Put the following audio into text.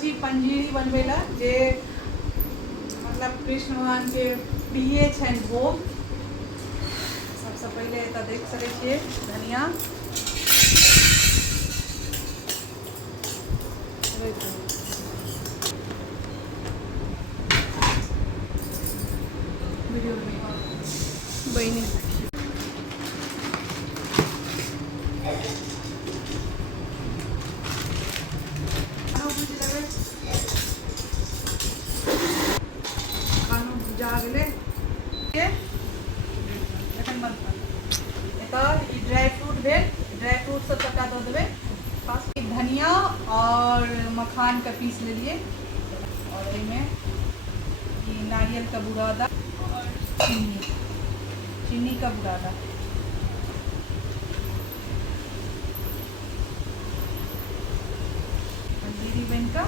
छी पंजीरी बनबै लए, जे मतलब कृष्ण भगवान के प्रिय छनि भोग। सबसे पहले एतऽ देख सकै छियै धनिया, बहिनी खानो भुजा गेलै। एखन बंद कर। एतऽ ई ड्राई फ्रूट भेल, ड्राई फ्रूट सब सबटा दऽ देबै। धनिया और मखान के पीस लेलिए, और एहिमे नारियल का बुरादा और चीनी का बुरादा। पंजीरी बन का